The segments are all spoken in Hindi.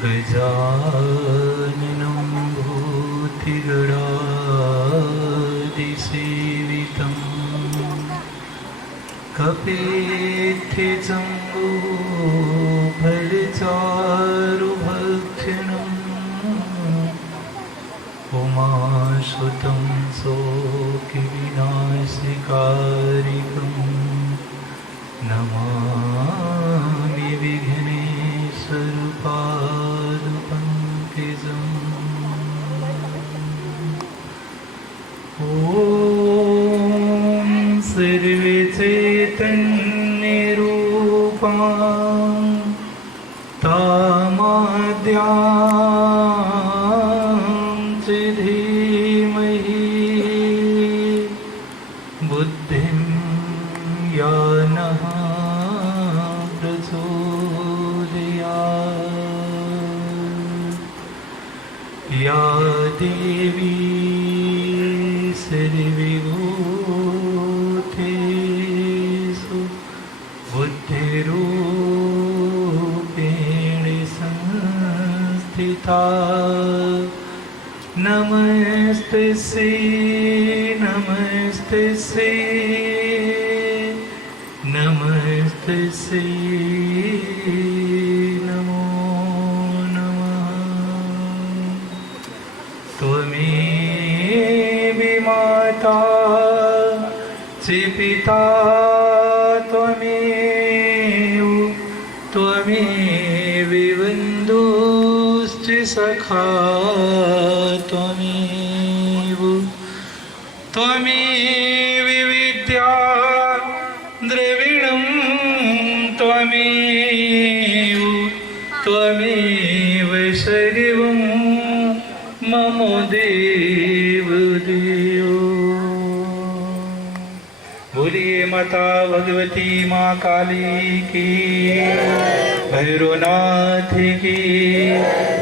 गजाननं भूतिगणादिसेवितं कपित्थिजम्बूफलचारुभक्षणम् उमासुतं शोकविनाशकारिकं नमामि विघ्नेश्वरपादपङ्कजम्। ॐ सर्वचैतन्यरूपां तामाद्यां च धीमहि बुद्धिं यानः प्रचोदयात्। या देवी सर्वभूतेषु बुद्धिरूपेण संस्थिता नमस्तस्यै नमस्तस्यै नमस्तस्यै नमो नमः। त्वमेव माता च पिता त्वमेव बन्धुश्च सखा त्वमेव विद्या द्रविणं त्वमेव सर्वं मम देव देवो। बोलिए माता भगवती माँ काली की, भैरवनाथ की,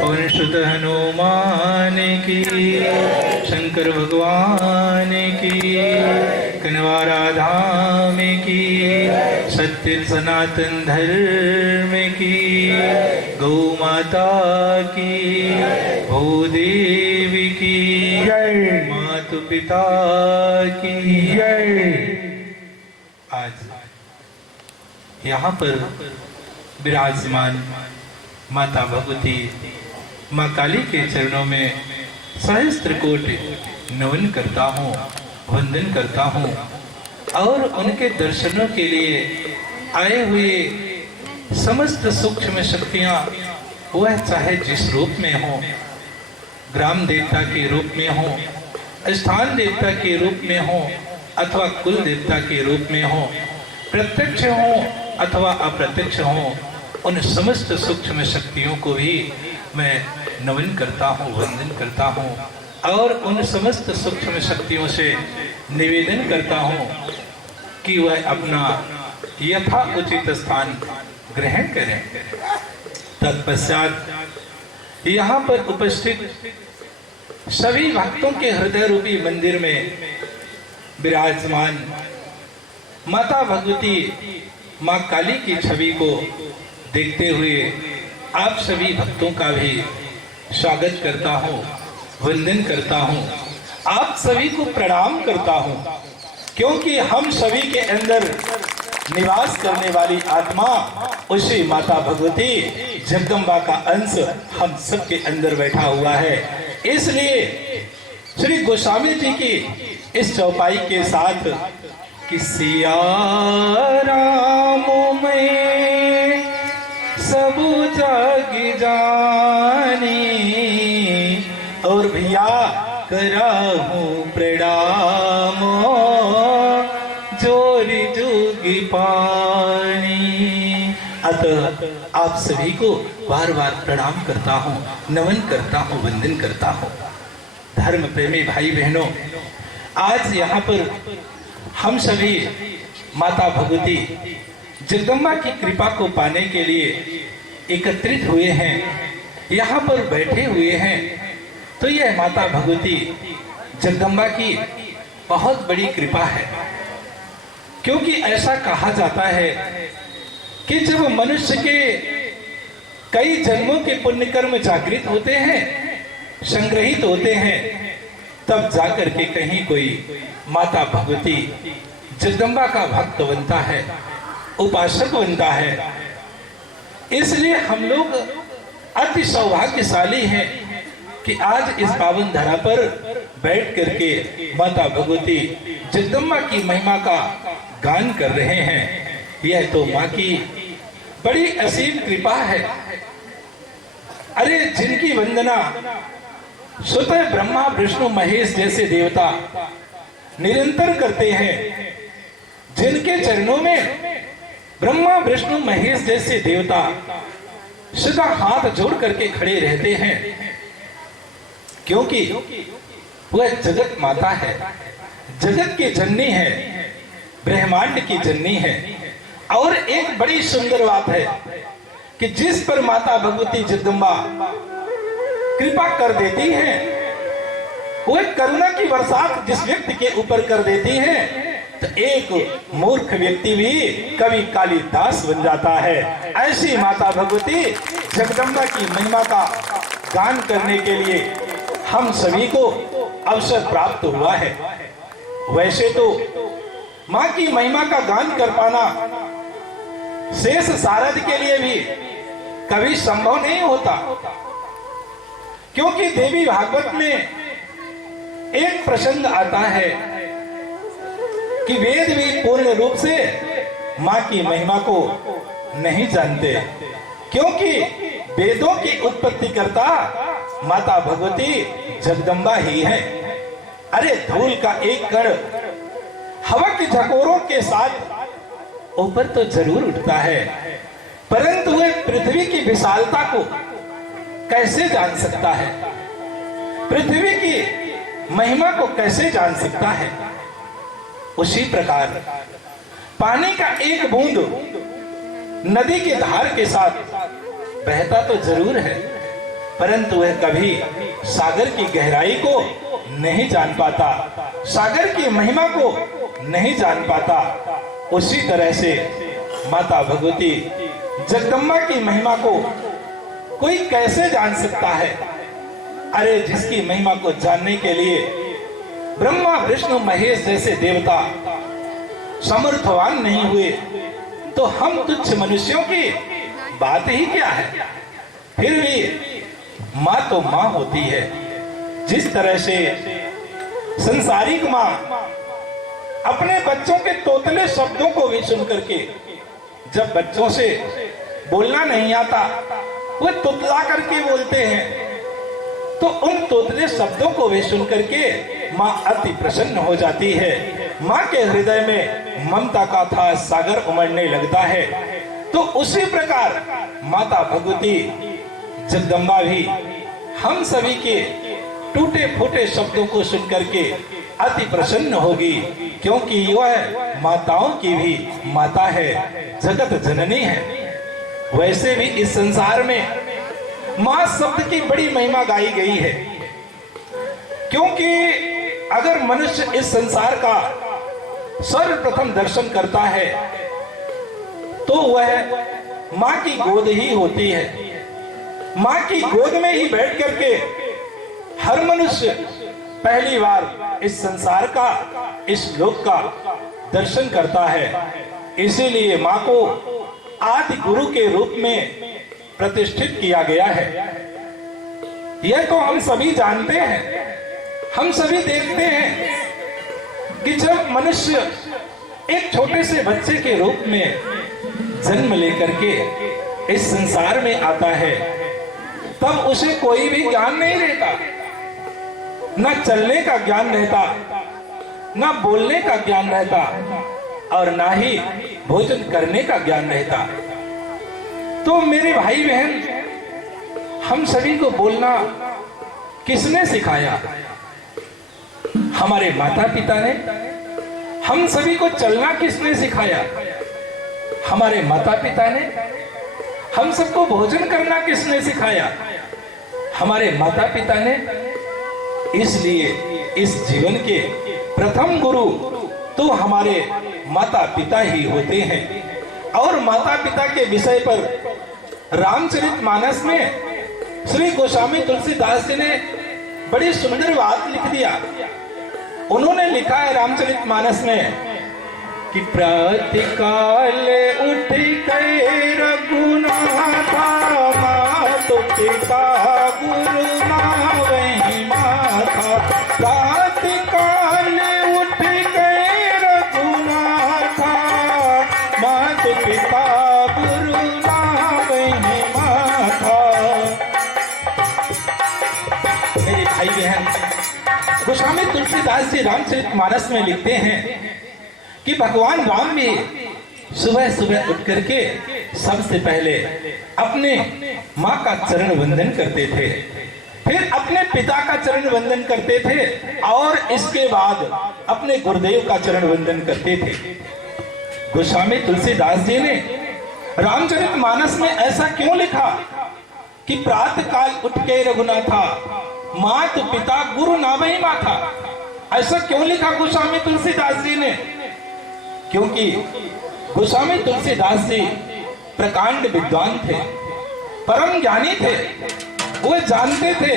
पवनसुत हनुमान की, शंकर भगवान की, कनवारा धाम की, सत्य सनातन धर्म की, गौ माता की, भूदेवी की जय, मातु पिता की जय। आज यहाँ पर विराजमान माता भगवती माँ काली के चरणों में सहस्त्र कोटि नमन करता हूँ, वंदन करता हूँ और उनके दर्शनों के लिए आए हुए समस्त सूक्ष्म शक्तियाँ, वह चाहे जिस रूप में हो, ग्राम देवता के रूप में हो, स्थान देवता के रूप में हो अथवा कुल देवता के रूप में हो, प्रत्यक्ष हो अथवा अप्रत्यक्ष हो, उन समस्त सूक्ष्म शक्तियों को भी मैं नमन करता हूँ, वंदन करता हूँ और उन समस्त सूक्ष्म शक्तियों से निवेदन करता हूँ कि वह अपना यथा उचित स्थान ग्रहण करें। तत्पश्चात यहाँ पर उपस्थित सभी भक्तों के हृदय रूपी मंदिर में विराजमान माता भगवती माँ काली की छवि को देखते हुए आप सभी भक्तों का भी स्वागत करता हूँ, वंदन करता हूँ, आप सभी को प्रणाम करता हूँ, क्योंकि हम सभी के अंदर निवास करने वाली आत्मा उसी माता भगवती जगदम्बा का अंश हम सब के अंदर बैठा हुआ है। इसलिए श्री गोस्वामी जी की इस चौपाई के साथ कि सिया राम में सब जग जानी और भैया करा हूँ प्रणाम जो आप सभी को बार बार प्रणाम करता हूँ, नमन करता हूँ, वंदन करता हूँ। धर्म प्रेमी भाई बहनों, आज यहाँ पर हम सभी माता भगवती जगदम्बा की कृपा को पाने के लिए एकत्रित हुए हैं, यहाँ पर बैठे हुए हैं। तो यह माता भगवती जगदम्बा की बहुत बड़ी कृपा है, क्योंकि ऐसा कहा जाता है कि जब मनुष्य के कई जन्मों के पुण्य कर्म जागृत होते हैं, संग्रहित होते हैं, तब जाकर के कहीं कोई माता भगवती जगदम्बा का भक्त बनता है, उपासक बनता है। इसलिए हम लोग अति सौभाग्यशाली हैं कि आज इस पावन धरा पर बैठ करके माता भगवती जगदम्बा की महिमा का गान कर रहे हैं। यह तो माँ की बड़ी असीम कृपा है। अरे जिनकी वंदना स्वतः ब्रह्मा विष्णु महेश जैसे देवता निरंतर करते हैं, जिनके चरणों में ब्रह्मा विष्णु महेश जैसे देवता सदा हाथ जोड़ करके खड़े रहते हैं, क्योंकि वह जगत माता है, जगत की जननी है, ब्रह्मांड की जननी है। और एक बड़ी सुंदर बात है कि जिस पर माता भगवती जगदम्बा कृपा कर देती है, वह करुणा की बरसात जिस व्यक्ति के ऊपर कर देती है, तो एक मूर्ख व्यक्ति भी कवि कालिदास बन जाता है। ऐसी माता भगवती जगदम्बा की महिमा का गान करने के लिए हम सभी को अवसर प्राप्त हुआ है। वैसे तो माँ की महिमा का गान कर पाना शेष सारद के लिए भी कभी संभव नहीं होता, क्योंकि देवी भागवत में एक प्रसंग आता है कि वेद भी पूर्ण रूप से माँ की महिमा को नहीं जानते, क्योंकि वेदों की उत्पत्ति करता माता भगवती जगदम्बा ही है। अरे धूल का एक कण हवा के झकोरों के साथ ऊपर तो जरूर उठता है, परंतु वह पृथ्वी की विशालता को कैसे जान सकता है, पृथ्वी की महिमा को कैसे जान सकता है। उसी प्रकार पानी का एक बूंद नदी के धार के साथ बहता तो जरूर है, परंतु वह कभी सागर की गहराई को नहीं जान पाता, सागर की महिमा को नहीं जान पाता। उसी तरह से माता भगवती जगदम्बा की महिमा को कोई कैसे जान सकता है। अरे जिसकी महिमा को जानने के लिए ब्रह्मा विष्णु महेश जैसे देवता समर्थवान नहीं हुए, तो हम तुच्छ मनुष्यों की बात ही क्या है। फिर भी माँ तो माँ होती है। जिस तरह से संसारिक माँ अपने बच्चों के तोतले शब्दों को भी सुन करके, जब बच्चों से बोलना नहीं आता वो तुतला करके बोलते हैं, तो उन तोतले शब्दों को भी सुन करके माँ अति प्रसन्न हो जाती है। माँ के हृदय में ममता का था सागर उमड़ने लगता है। तो उसी प्रकार माता भगवती जगदम्बा भी हम सभी के टूटे फूटे शब्दों को सुन करके अति प्रसन्न होगी, क्योंकि वह माताओं की भी माता है, जगत जननी है। वैसे भी इस संसार में माँ शब्द की बड़ी महिमा गाई गई है, क्योंकि अगर मनुष्य इस संसार का सर्वप्रथम दर्शन करता है तो वह माँ की गोद ही होती है। माँ की गोद में ही बैठ करके हर मनुष्य पहली बार इस संसार का, इस लोक का दर्शन करता है। इसीलिए माँ को आदि गुरु के रूप में प्रतिष्ठित किया गया है। यह तो हम सभी जानते हैं, हम सभी देखते हैं कि जब मनुष्य एक छोटे से बच्चे के रूप में जन्म लेकर के इस संसार में आता है, तब उसे कोई भी ज्ञान नहीं रहता, ना चलने का ज्ञान रहता, ना बोलने का ज्ञान रहता, और ना ही भोजन करने का ज्ञान रहता। तो मेरे भाई बहन, हम सभी को बोलना किसने सिखाया? हमारे माता पिता ने। हम सभी को चलना किसने सिखाया? हमारे माता पिता ने। हम सबको भोजन करना किसने सिखाया? हमारे माता पिता ने। इसलिए इस जीवन के प्रथम गुरु तो हमारे माता पिता ही होते हैं। और माता पिता के विषय पर रामचरितमानस में श्री गोस्वामी तुलसीदास जी ने बड़ी सुंदर बात लिख दिया। उन्होंने लिखा है रामचरितमानस में कि प्रातःकाल उठ के रघुनाथा, मातु पिता गुरु नावहि माथा। प्रातःकाल उठ के रघुनाथा, मातु पिता गुरु नावहि माथा। मेरे भाई बहन, गोस्वामी तुलसीदास जी रामचरितमानस में लिखते हैं कि भगवान राम भी सुबह सुबह उठ करके सबसे पहले अपने माँ का चरण वंदन करते थे, फिर अपने पिता का चरण वंदन करते थे और इसके बाद अपने गुरुदेव का चरण वंदन करते थे। गोस्वामी तुलसीदास जी ने रामचरितमानस में ऐसा क्यों लिखा कि प्रातः काल उठ के रघुनाथा, मात पिता गुरु नावहि माथा? ऐसा क्यों लिखा गोस्वामी तुलसीदास जी ने? क्योंकि गोस्वामी तुलसीदास जी प्रकांड विद्वान थे, परम ज्ञानी थे। वो जानते थे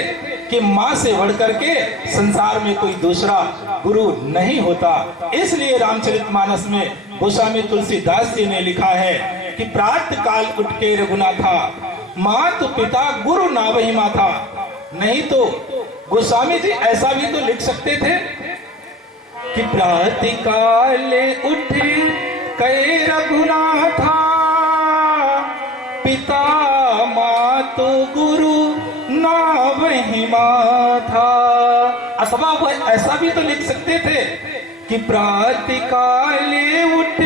कि माँ से बढ़कर के संसार में कोई दूसरा गुरु नहीं होता। इसलिए रामचरितमानस में गोस्वामी तुलसीदास जी ने लिखा है कि प्रातः काल उठ के रघुनाथा, मातु पिता गुरु नावहि माथा। नहीं तो गोस्वामी जी ऐसा भी तो लिख सकते थे कि प्रातःकाल उठ के रघुनाथा, पिता मातु गुरु नावहि माथा। अथवा वो ऐसा भी तो लिख सकते थे कि प्रातःकाल उठ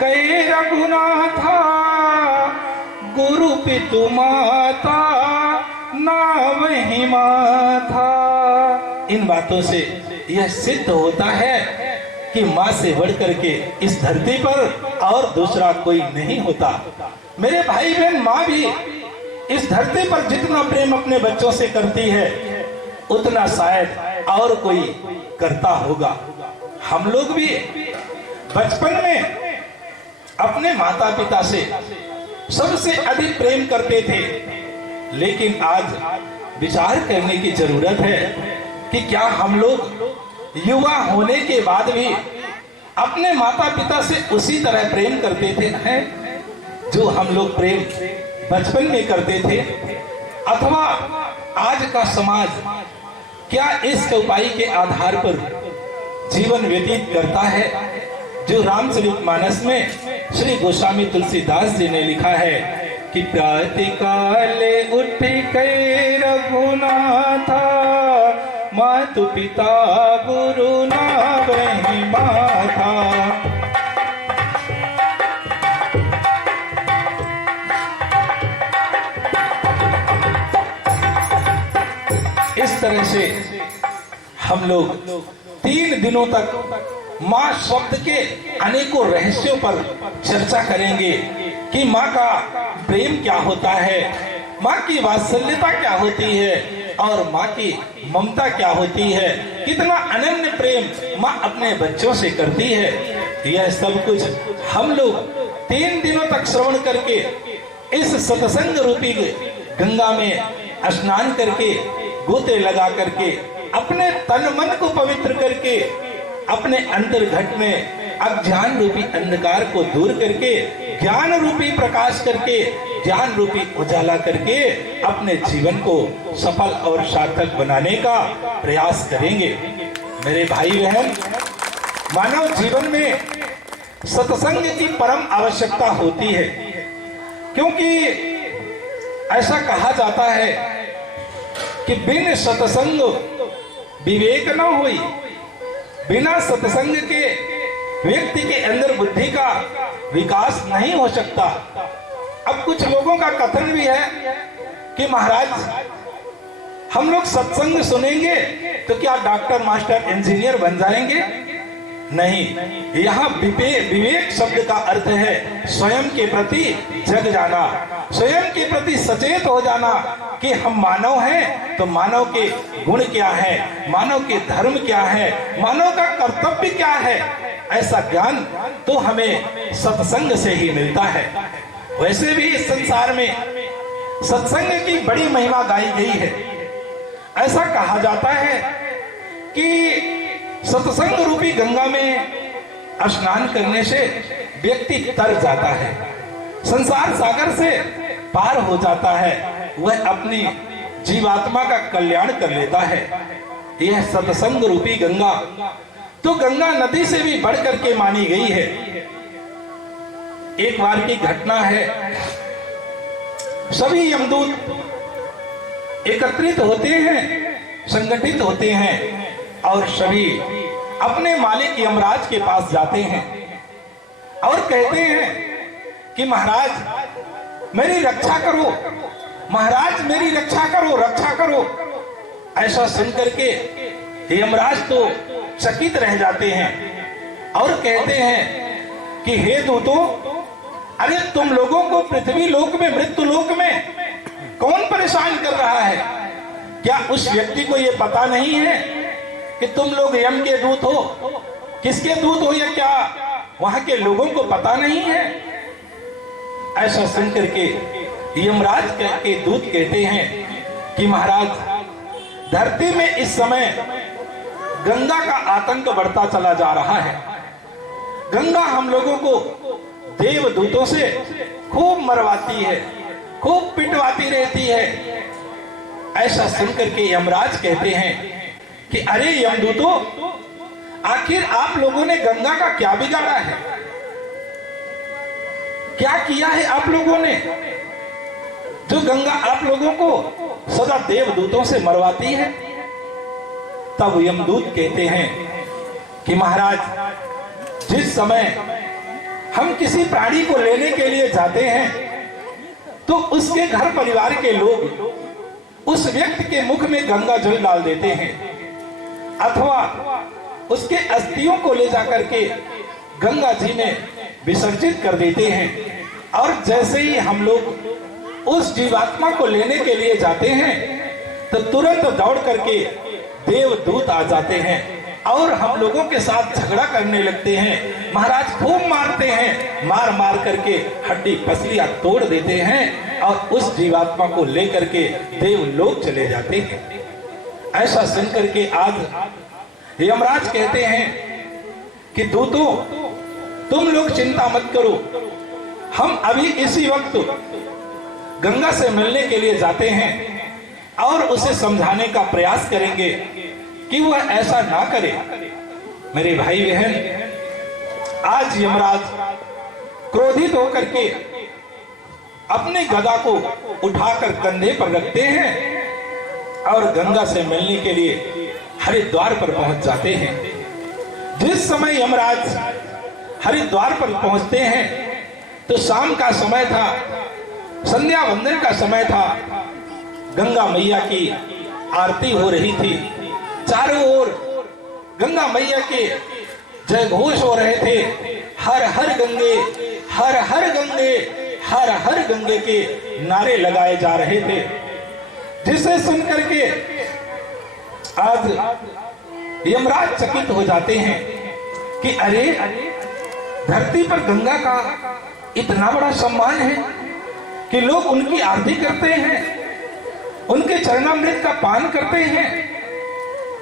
के रघुनाथा, गुरु पितु माता नावहि माथा। इन बातों से यह सिद्ध होता है कि माँ से बढ़कर के इस धरती पर और दूसरा कोई नहीं होता। मेरे भाई बहन, माँ भी इस धरती पर जितना प्रेम अपने बच्चों से करती है उतना शायद और कोई करता होगा। हम लोग भी बचपन में अपने माता पिता से सबसे अधिक प्रेम करते थे, लेकिन आज विचार करने की जरूरत है कि क्या हम लोग युवा होने के बाद भी अपने माता पिता से उसी तरह प्रेम करते थे हैं जो हम लोग प्रेम बचपन में करते थे? अथवा आज का समाज क्या इस चौपाई के आधार पर जीवन व्यतीत करता है जो रामचरितमानस में श्री गोस्वामी तुलसीदास जी ने लिखा है कि प्रातःकाल उठ के रघुनाथा, मातु पिता गुरु नावहि माथा। इस तरह से हम लोग 3 दिनों तक माँ शब्द के अनेकों रहस्यों पर चर्चा करेंगे कि माँ का प्रेम क्या होता है, माँ की वात्सल्यता क्या होती है और माँ की ममता क्या होती है, कितना अनन्य प्रेम माँ अपने बच्चों से करती है। यह सब कुछ हम लोग 3 दिनों तक श्रवण करके इस सत्संग रूपी गंगा में स्नान करके गोते लगा करके अपने तन मन को पवित्र करके अपने अंतर्घट में अज्ञान रूपी अंधकार को दूर करके ज्ञान रूपी प्रकाश करके ज्ञान रूपी उजाला करके अपने जीवन को सफल और सार्थक बनाने का प्रयास करेंगे। मेरे भाई बहन, मानव जीवन में सत्संग की परम आवश्यकता होती है, क्योंकि ऐसा कहा जाता है कि बिन सत्संग विवेक न होई। बिना सत्संग के व्यक्ति के अंदर बुद्धि का विकास नहीं हो सकता। अब कुछ लोगों का कथन भी है कि महाराज हम लोग सत्संग सुनेंगे तो क्या डॉक्टर, मास्टर, इंजीनियर बन जाएंगे? नहीं, यहाँ विवेक शब्द का अर्थ है स्वयं के प्रति जग जाना, स्वयं के प्रति सचेत हो जाना कि हम मानव हैं तो मानव के गुण क्या है, मानव के धर्म क्या है, मानव का कर्तव्य क्या है। ऐसा ज्ञान तो हमें सत्संग से ही मिलता है। वैसे भी इस संसार में सत्संग की बड़ी महिमा गाई गई है। ऐसा कहा जाता है कि सत्संग रूपी गंगा में स्नान करने से व्यक्ति तर जाता है, संसार सागर से पार हो जाता है, वह अपनी जीवात्मा का कल्याण कर लेता है। यह सत्संग रूपी गंगा तो गंगा नदी से भी बढ़ करके मानी गई है। एक बार की घटना है, सभी यमदूत एकत्रित होते हैं, संगठित होते हैं और सभी अपने मालिक यमराज के पास जाते हैं और कहते हैं कि महाराज मेरी रक्षा करो, महाराज मेरी रक्षा करो, रक्षा करो। ऐसा सुनकर के यमराज तो चकित रह जाते हैं और कहते हैं कि हे दूतों, अरे तुम लोगों को पृथ्वी लोक में, मृत्यु लोक में कौन परेशान कर रहा है? क्या उस व्यक्ति को यह पता नहीं है कि तुम लोग यम के दूत हो? किसके दूत हो या क्या वहां के लोगों को पता नहीं है? ऐसा सुनकर के यमराज के दूत कहते हैं कि महाराज धरती में इस समय गंगा का आतंक बढ़ता चला जा रहा है। गंगा हम लोगों को देवदूतों से खूब मरवाती है, खूब पिटवाती रहती है। ऐसा सुनकर के यमराज कहते हैं कि अरे यमदूतों, आखिर आप लोगों ने गंगा का क्या बिगाड़ा है? क्या किया है आप लोगों ने जो गंगा आप लोगों को सदा देवदूतों से मरवाती है? तब यमदूत कहते हैं कि महाराज, जिस समय हम किसी प्राणी को लेने के लिए जाते हैं तो उसके घर परिवार के लोग उस व्यक्ति के मुख में गंगा जल डाल देते हैं अथवा उसके अस्थियों को ले जाकर के गंगा जी में विसर्जित कर देते हैं। और जैसे ही हम लोग उस जीवात्मा को लेने के लिए जाते हैं तो तुरंत दौड़ करके देवदूत आ जाते हैं और हम लोगों के साथ झगड़ा करने लगते हैं। महाराज खूब मारते हैं, मार मार करके हड्डी पसलियां तोड़ देते हैं और उस जीवात्मा को लेकर के देवलोक चले जाते हैं। ऐसा सुनकर के आज यमराज कहते हैं कि दूतों, तुम लोग चिंता मत करो, हम अभी इसी वक्त गंगा से मिलने के लिए जाते हैं और उसे समझाने का प्रयास करेंगे कि वह ऐसा ना करे। मेरे भाई बहन, आज यमराज क्रोधित होकर के अपने गदा को उठाकर कंधे पर रखते हैं और गंगा से मिलने के लिए हरिद्वार पर पहुंच जाते हैं। जिस समय यमराज हरिद्वार पर पहुंचते हैं तो शाम का समय था, संध्या वंदन का समय था। गंगा मैया की आरती हो रही थी, चारों ओर गंगा मैया के जय घोष हो रहे थे। हर हर गंगे, हर हर गंगे, हर हर गंगे के नारे लगाए जा रहे थे, जिसे सुनकर के आज यमराज चकित हो जाते हैं कि अरे, धरती पर गंगा का इतना बड़ा सम्मान है कि लोग उनकी आरती करते हैं, उनके चरणामृत का पान करते हैं,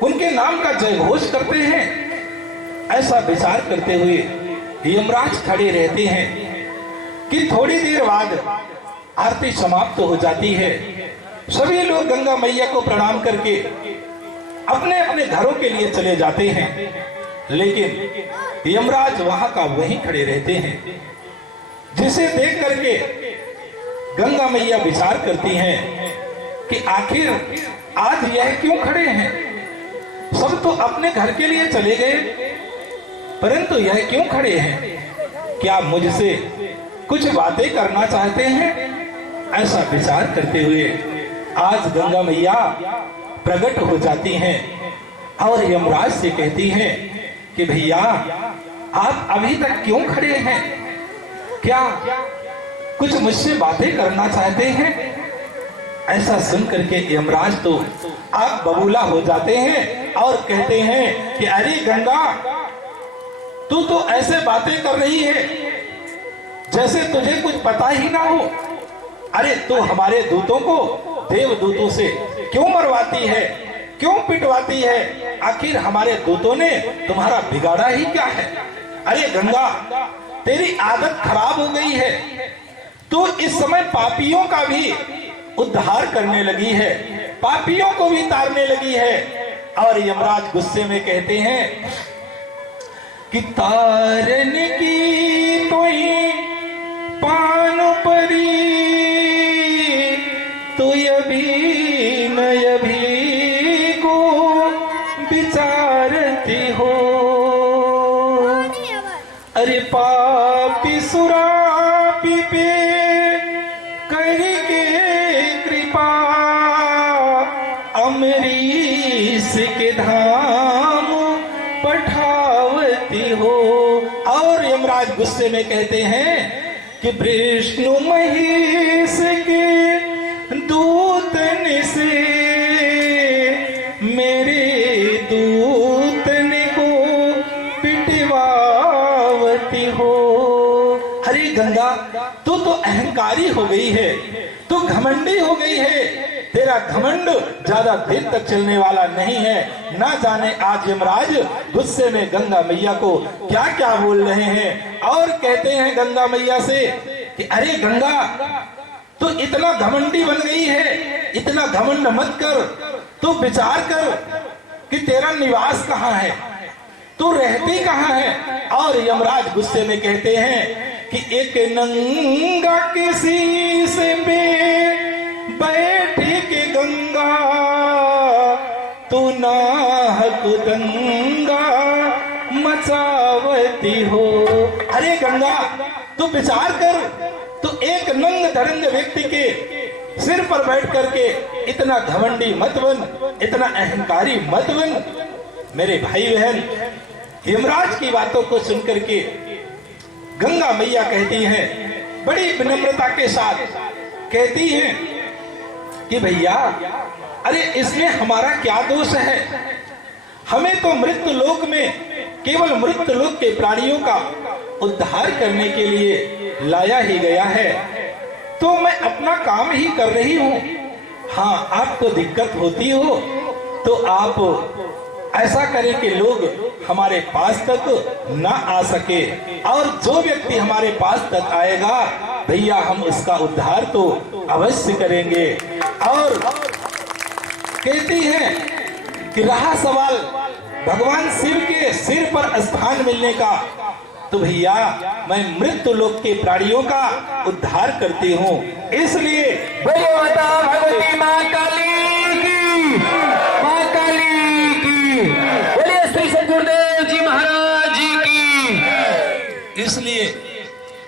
उनके नाम का जय घोष करते हैं। ऐसा विचार करते हुए यमराज खड़े रहते हैं कि थोड़ी देर बाद आरती समाप्त हो जाती है। सभी लोग गंगा मैया को प्रणाम करके अपने अपने घरों के लिए चले जाते हैं, लेकिन यमराज वहां का वहीं खड़े रहते हैं, जिसे देख करके गंगा मैया विचार करती हैं कि आखिर आज यह क्यों खड़े हैं? सब तो अपने घर के लिए चले गए, परंतु यह क्यों खड़े हैं? क्या मुझसे कुछ बातें करना चाहते हैं। ऐसा विचार करते हुए आज गंगा मैया प्रकट हो जाती हैं और यमराज से कहती हैं कि भैया आप अभी तक क्यों खड़े हैं, क्या कुछ मुझसे बातें करना चाहते हैं। ऐसा सुन करके यमराज तो आग बबूला हो जाते हैं और कहते हैं कि अरे गंगा, तू तो ऐसे बातें कर रही है जैसे तुझे कुछ पता ही ना हो। अरे तू हमारे दूतों को देवदूतों से क्यों मरवाती है, क्यों पिटवाती है, आखिर हमारे दूतों ने तुम्हारा बिगाड़ा ही क्या है। अरे गंगा, तेरी आदत खराब हो गई है, तू इस समय पापियों का भी उद्धार करने लगी है, पापियों को भी तारने लगी है। और यमराज गुस्से में कहते हैं कि तारन की तो ही पान परी, तो यभी नयभी को विचारती हो। अरे पापी सुरापी पे करके कृपा, अमरीश के धाम पठावती हो। और यमराज गुस्से में कहते हैं कि विष्णु महेश के दूतन से मेरे दूतन को पिटवावती हो। अरे गंगा, तू तो अहंकारी हो गई है, तू घमंडी हो गई है, तेरा घमंड ज्यादा देर तक चलने वाला नहीं है। ना जाने आज यमराज गुस्से में गंगा मैया को क्या क्या बोल रहे हैं। और कहते हैं गंगा मैया से कि अरे गंगा, तू इतना घमंडी बन गई है, इतना घमंड मत कर, तू विचार कर कि तेरा निवास कहाँ है, तू रहती कहाँ है। और यमराज गुस्से में कहते हैं कि एक नंगा किसी से बैठी के गंगा, तू नाहक दंगा मचावती हो। अरे गंगा, तू विचार कर, तू एक नंग धड़ंग व्यक्ति के सिर पर बैठ करके इतना घमंडी मत बन, इतना अहंकारी मत बन। मेरे भाई बहन, यमराज की बातों को सुनकर के गंगा मैया कहती हैं, बड़ी विनम्रता के साथ कहती हैं कि भैया, अरे इसमें हमारा क्या दोष है, हमें तो मृत्यु लोक में केवल मृत्यु लोक के प्राणियों का उद्धार करने के लिए लाया ही गया है, तो मैं अपना काम ही कर रही हूँ। हाँ, आपको दिक्कत होती हो तो आप ऐसा करें कि लोग हमारे पास तक ना आ सके, और जो व्यक्ति हमारे पास तक आएगा भैया, हम उसका उद्धार तो अवश्य करेंगे। और कहती हैं कि रहा सवाल भगवान शिव के सिर पर स्थान मिलने का, तो भैया मैं मृत्यु लोक के प्राणियों का उद्धार करती हूँ। इसलिए बोलो माता भगवती माँ काली की, माँ काली की, बोलिए श्री सद्गुरुदेव जी महाराज जी की। इसलिए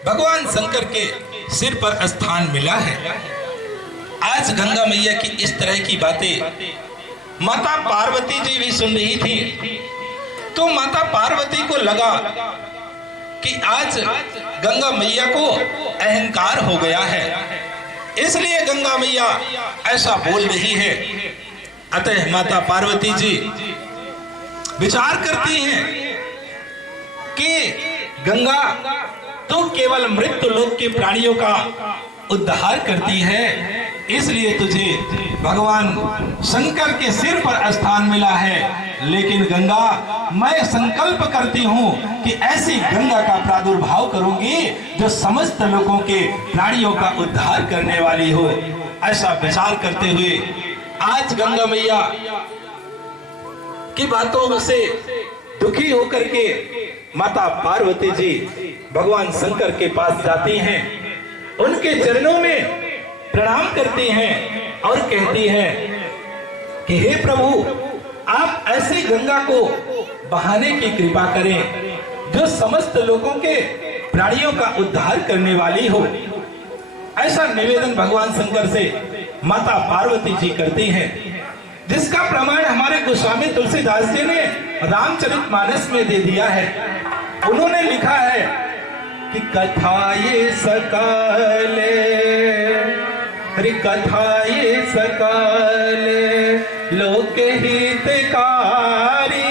भगवान शंकर के सिर पर स्थान मिला है। आज गंगा मैया की इस तरह की बातें माता पार्वती जी भी सुन रही थी, तो माता पार्वती को लगा कि आज गंगा मैया को अहंकार हो गया है, इसलिए गंगा मैया ऐसा बोल रही है। अतः माता पार्वती जी विचार करती हैं कि गंगा, तो केवल मृत्यु लोक के प्राणियों का उद्धार करती है, इसलिए तुझे भगवान शंकर के सिर पर स्थान मिला है। लेकिन गंगा, मैं संकल्प करती हूँ कि ऐसी गंगा का प्रादुर्भाव करूंगी जो समस्त लोगों के प्राणियों का उद्धार करने वाली हो। ऐसा विचार करते हुए आज गंगा मैया की बातों से दुखी होकर के माता पार्वती जी भगवान शंकर के पास जाती हैं, उनके चरणों में प्रणाम करती हैं और कहती हैं कि हे प्रभु, आप ऐसी गंगा को बहाने की कृपा करें जो समस्त लोगों के प्राणियों का उद्धार करने वाली हो। ऐसा निवेदन भगवान शंकर से माता पार्वती जी करती हैं, जिसका प्रमाण हमारे गोस्वामी तुलसीदास जी ने रामचरितमानस में दे दिया है। उन्होंने लिखा है कि कथा ये सकले, अरे कथा ये सकले लोक हितकारी,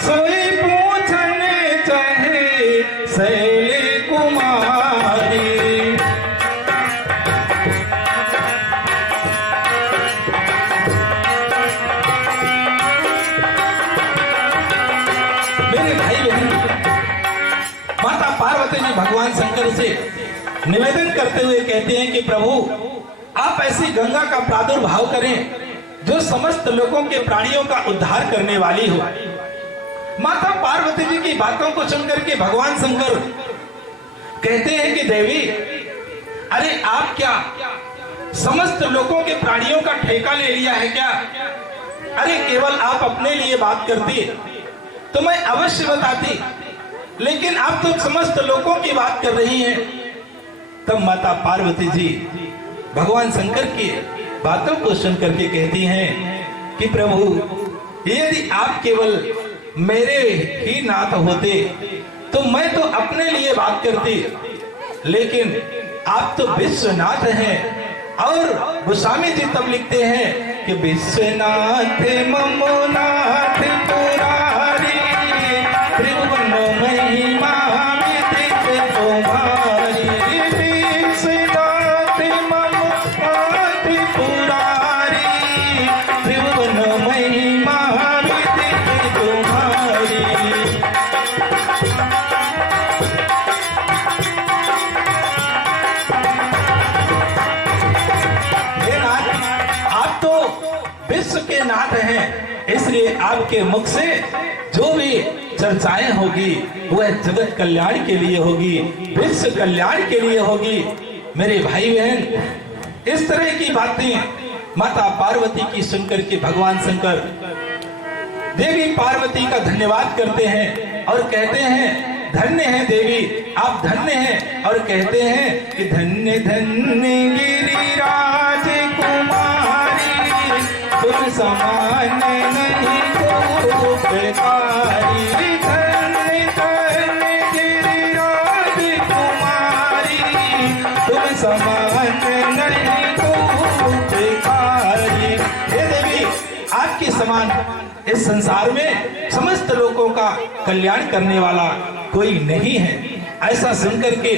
सोई पूछने चाहे शैल कुमारी। मेरे भाई बहन, माता पार्वती जी भगवान शंकर से निवेदन करते हुए कहते हैं कि प्रभु आप ऐसी गंगा का प्रादुर्भाव करें जो समस्त लोगों के प्राणियों का उद्धार करने वाली हो। माता पार्वती जी की बातों को सुनकर के भगवान शंकर कहते हैं कि देवी, अरे आप क्या समस्त लोगों के प्राणियों का ठेका ले लिया है क्या? अरे केवल आप अपने लिए बात करती तो मैं अवश्य बताती, लेकिन आप तो समस्त लोगों की बात कर रही हैं। तब माता पार्वती जी भगवान शंकर की बातों को सुनकर के कहती हैं कि प्रभु, यदि आप केवल मेरे ही नाथ होते तो मैं तो अपने लिए बात करती, लेकिन आप तो विश्वनाथ हैं। और गोस्वामी जी तब लिखते हैं कि विश्वनाथ ममोनाथ पुरारी, त्रिभुवन महिमा विदित तुम्हारी। विश्वनाथ ममोनाथ पुरारी, त्रिभुवन महिमा विदित तुम्हारी। विश्व के नाथ हैं, इसलिए आपके मुख से जो भी चर्चाएं होगी वह जगत कल्याण के लिए होगी, विश्व कल्याण के लिए होगी। मेरे भाई बहन, इस तरह की बातें माता पार्वती की सुनकर के भगवान शंकर देवी पार्वती का धन्यवाद करते हैं और कहते हैं धन्य है देवी, आप धन्य हैं। और कहते हैं कि धन्य धन्य गिरिराज कुमारी, तुम समान नहीं को बेकारी। धन्य धन्य गिरिराज कुमारी, तुम समान नहीं को बेकारी। हे देवी, आपके समान इस संसार में समस्त लोगों का कल्याण करने वाला कोई नहीं है। ऐसा सुनकर के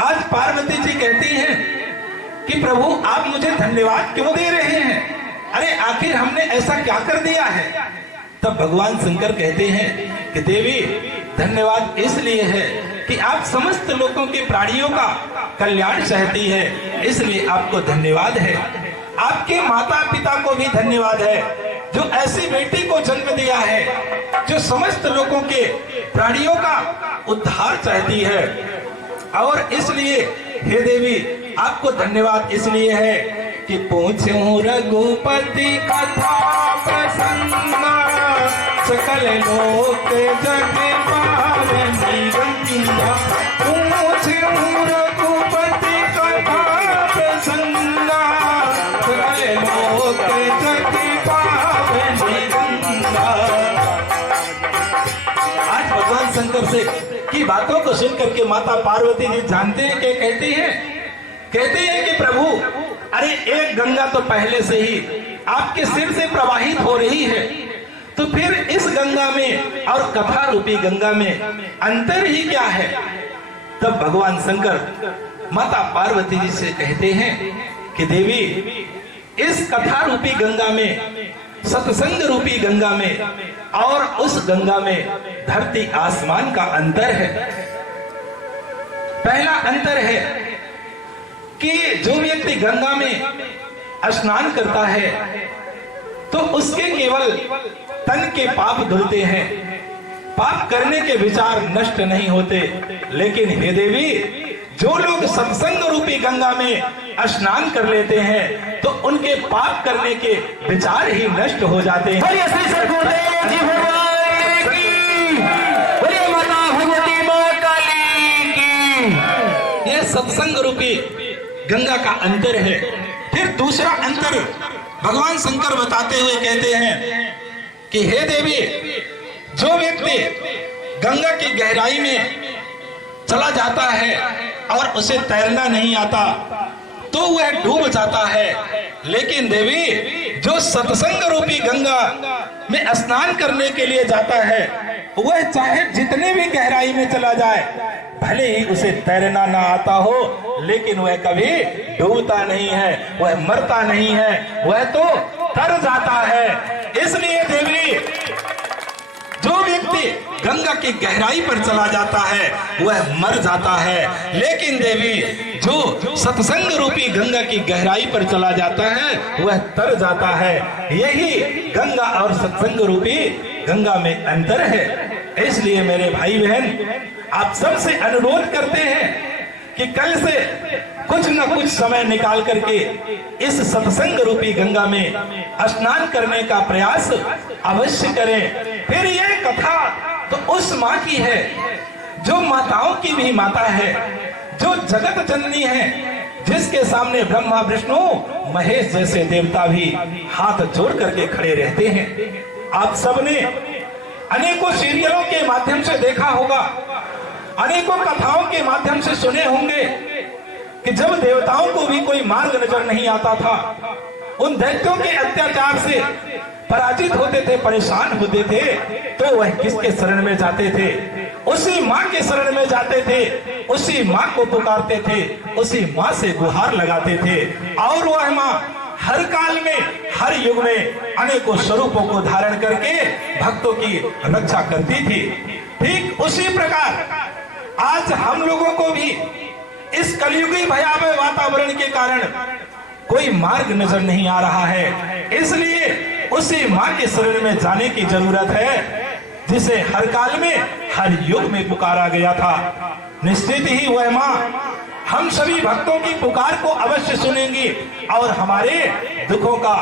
आज पार्वती जी कहती हैं कि प्रभु आप मुझे धन्यवाद क्यों दे रहे हैं? अरे आखिर हमने ऐसा क्या कर दिया है? तब भगवान शंकर कहते हैं कि देवी, धन्यवाद इसलिए है कि आप समस्त लोगों के प्राणियों का कल्याण चाहती है, इसलिए आपको धन्यवाद है। आपके माता पिता को भी धन्यवाद है जो ऐसी बेटी को जन्म दिया है जो समस्त लोगों के प्राणियों का उद्धार चाहती है। और इसलिए हे देवी, आपको धन्यवाद इसलिए है कि पूछूं रघुपति कथा प्रसन्ना, सकल लोक जग पावनी गंगा। पूछूं रघुपति कथा प्रसन्ना, सकल लोक जग पावनी गंगा। आज भगवान शंकर से की बातों को सुनकर के माता पार्वती जी जानते हैं कि कहते हैं कि प्रभु, अरे एक गंगा तो पहले से ही आपके सिर से प्रवाहित हो रही है, तो फिर इस गंगा में और कथा रूपी गंगा में अंतर ही क्या है? तब भगवान शंकर माता पार्वती जी से कहते हैं कि देवी, इस कथा रूपी गंगा में, सत्संग रूपी गंगा में और उस गंगा में धरती आसमान का अंतर है। पहला अंतर है कि जो व्यक्ति गंगा में स्नान करता है तो उसके केवल तन के पाप धुलते हैं, पाप करने के विचार नष्ट नहीं होते। लेकिन हे देवी, जो लोग सत्संग रूपी गंगा में स्नान कर लेते हैं तो उनके पाप करने के विचार ही नष्ट हो जाते हैं। बोलिए श्री सद्गुरुदेव जी भगवान की, बोलिए माता भगवती मां काली सत्संग रूपी गंगा का अंतर है। फिर दूसरा अंतर भगवान शंकर बताते हुए कहते हैं कि हे देवी, जो व्यक्ति गंगा की गहराई में चला जाता है और उसे तैरना नहीं आता तो वह डूब जाता है, लेकिन देवी जो सत्संग रूपी गंगा में स्नान करने के लिए जाता है वह चाहे जितने भी गहराई में चला जाए, भले ही उसे तैरना ना आता हो, लेकिन वह कभी डूबता नहीं है, वह मरता नहीं है, वह तो तर जाता है। इसलिए देवी जो व्यक्ति गंगा की गहराई पर चला जाता है वह मर जाता है, लेकिन देवी जो सत्संग रूपी गंगा की गहराई पर चला जाता है वह तर जाता है। यही गंगा और सत्संग रूपी गंगा में अंतर है। इसलिए मेरे भाई बहन, आप सबसे अनुरोध करते हैं कि कल से कुछ न कुछ समय निकाल करके इस सत्संग रूपी गंगा में स्नान करने का प्रयास अवश्य करें। फिर यह कथा तो उस माँ की है जो माताओं की भी माता है, जो जगत जननी है, जिसके सामने ब्रह्मा विष्णु महेश जैसे देवता भी हाथ जोड़ करके खड़े रहते हैं। आप सबने अनेकों सीरियलों के माध्यम से देखा होगा, अनेकों कथाओं के माध्यम से सुने होंगे कि जब देवताओं को भी कोई मार्ग नजर नहीं आता था, उन दैत्यों के अत्याचार से पराजित होते थे, परेशान होते थे, तो वह किसके शरण में जाते थे? उसी माँ के शरण में जाते थे, उसी माँ को पुकारते थे, उसी माँ से गुहार लगाते थे, और वह माँ हर काल में, हर युग में अनेकों स्वरूपों को धारण करके भक्तों की रक्षा करती थी। ठीक उसी प्रकार आज हम लोगों को भी इस कलयुगी भयावह वातावरण के कारण कोई मार्ग नजर नहीं आ रहा है, इसलिए उसी माँ के शरण में जाने की जरूरत है जिसे हर काल में, हर युग में पुकारा गया था। निश्चित ही वह माँ हम सभी भक्तों की पुकार को अवश्य सुनेंगी और हमारे दुखों का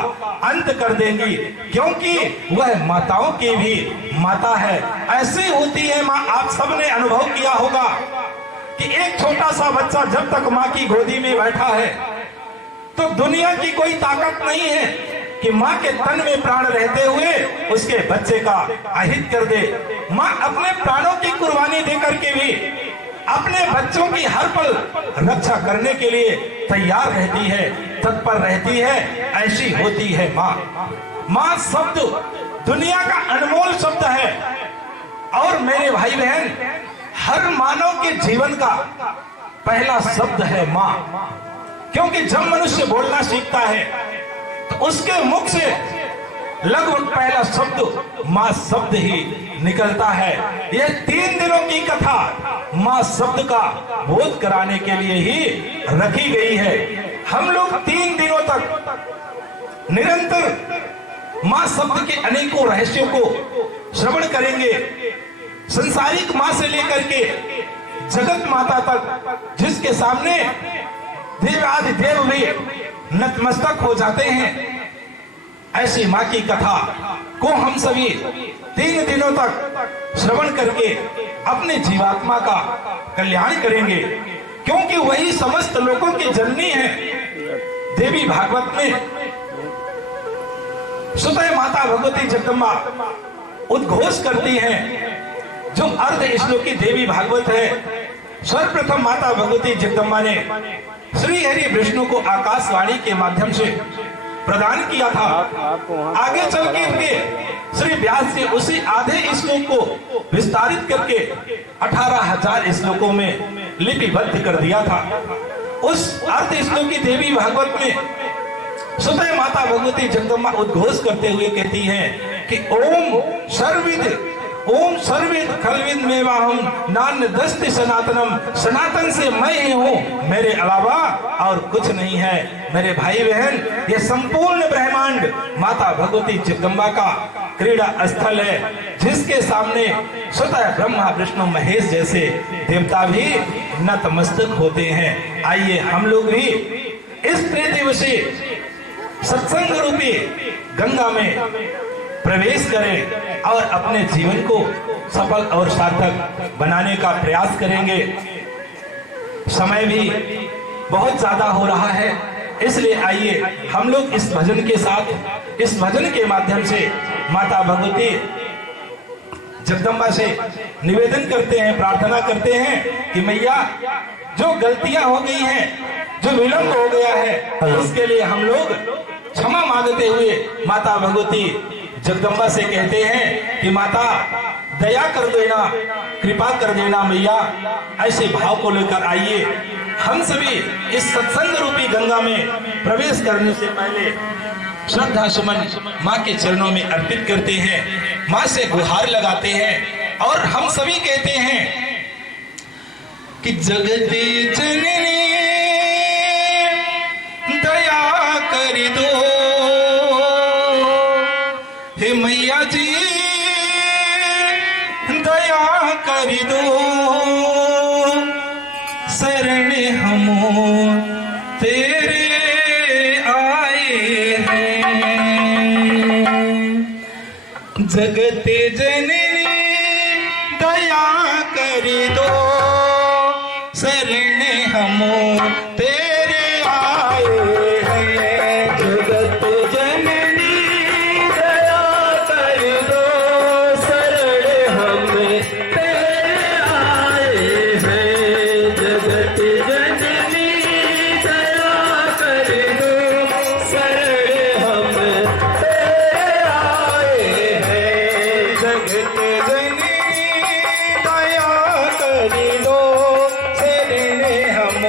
अंत कर देंगी, क्योंकि वह माताओं की भी माता है। ऐसी होती है माँ। आप सबने अनुभव किया होगा कि एक छोटा सा बच्चा जब तक माँ की गोदी में बैठा है तो दुनिया की कोई ताकत नहीं है कि माँ के तन में प्राण रहते हुए उसके बच्चे का अहित कर दे। माँ अपने प्राणों की कुर्बानी देकर के भी अपने बच्चों की हर पल रक्षा करने के लिए तैयार रहती है, तत्पर रहती है। ऐसी होती है माँ। माँ शब्द दुनिया का अनमोल शब्द है, और मेरे भाई बहन, हर मानव के जीवन का पहला शब्द है माँ, क्योंकि जब मनुष्य बोलना सीखता है तो उसके मुख से लगभग पहला शब्द माँ शब्द ही निकलता है। यह 3 दिनों की कथा माँ शब्द का बोध कराने के लिए ही रखी गई है। हम लोग 3 दिनों तक निरंतर माँ शब्द के अनेकों रहस्यों को श्रवण करेंगे। संसारिक माँ से लेकर के जगत माता तक, जिसके सामने देवाधिदेव भी नतमस्तक हो जाते हैं, ऐसी माँ की कथा को हम सभी 3 दिनों तक श्रवण करके अपने जीवात्मा का कल्याण करेंगे, क्योंकि वही समस्त लोगों की जननी है। देवी भागवत में स्वतः माता भगवती जगदम्बा उद्घोष करती हैं। जो अर्ध श्लोकी देवी भागवत है, सर्वप्रथम माता भगवती जगदम्बा ने श्री हरि विष्णु को आकाशवाणी के माध्यम से प्रदान किया था। आगे चल के श्री व्यास जी उसी आधे श्लोक को विस्तारित करके 18,000 श्लोकों में लिपिबद्ध कर दिया था। उस अर्ध श्लोकी देवी भागवत में स्वतः माता भगवती जगदम्बा उद्घोष करते हुए कहती हैं कि ओम सर्विद खलविद मेवाहम नान्य दस्ति सनातनम, सनातन से मैं ही हूँ, मेरे अलावा और कुछ नहीं है। मेरे भाई बहन, ये संपूर्ण ब्रह्मांड माता भगवती जगदम्बा का क्रीड़ा स्थल है, जिसके सामने स्वतः ब्रह्मा विष्णु महेश जैसे देवता भी नतमस्तक होते हैं। आइए हम लोग भी इस त्रिदिवसीय सत्संग रूपी गंगा में प्रवेश करें और अपने जीवन को सफल और सार्थक बनाने का प्रयास करेंगे। समय भी बहुत ज्यादा हो रहा है, इसलिए आइए हम लोग इस भजन के साथ, इस भजन के माध्यम से माता भगवती जगदम्बा से निवेदन करते हैं, प्रार्थना करते हैं कि मैया जो गलतियां हो गई हैं, जो विलंब हो गया है, उसके लिए हम लोग क्षमा मांगते हुए माता भगवती जगदम्बा से कहते हैं कि माता दया कर देना, कृपा कर देना मैया। ऐसे भाव को लेकर आइए हम सभी इस सत्संग रूपी गंगा में प्रवेश करने से पहले श्रद्धा सुमन माँ के चरणों में अर्पित करते हैं, माँ से गुहार लगाते हैं और हम सभी कहते हैं कि जगती जननी दया कर दो, हे मैया जी दया कर दो, शरण हम तेरे आए हैं। जगते जननी दया कर दो, शरण हम तेरे आए हैं। जगत जननी दया कर दो, शरण हम तेरे आए हैं। जगत जननी दया कर दो, शरण हम तेरे आए हैं। जगत जननी दया कर दो, शरण हम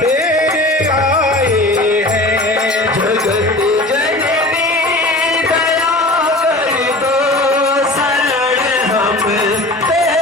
तेरे आए हैं। जगत जननी दया कर दो, शरण हम तेरे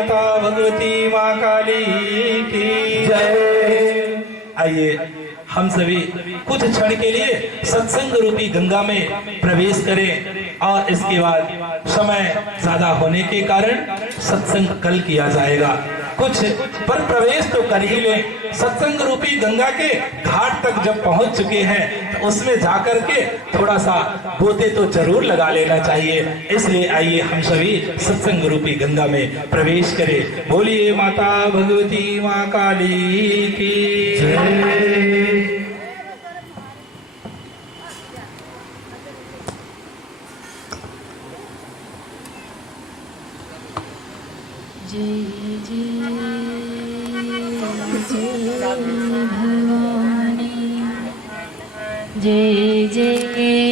माता भगवती माँ काली की जय। आइए हम सभी कुछ क्षण के लिए सत्संग रूपी गंगा में प्रवेश करें और इसके बाद समय ज्यादा होने के कारण सत्संग कल किया जाएगा। कुछ पर प्रवेश तो कर ही ले। सत्संग रूपी गंगा के घाट तक जब पहुंच चुके हैं तो उसमें जाकर के थोड़ा सा गोते तो जरूर लगा लेना चाहिए। इसलिए आइए हम सभी सत्संग रूपी गंगा में प्रवेश करें। बोलिए माता भगवती माँ काली की जय। जय जय जय भवानी जय जय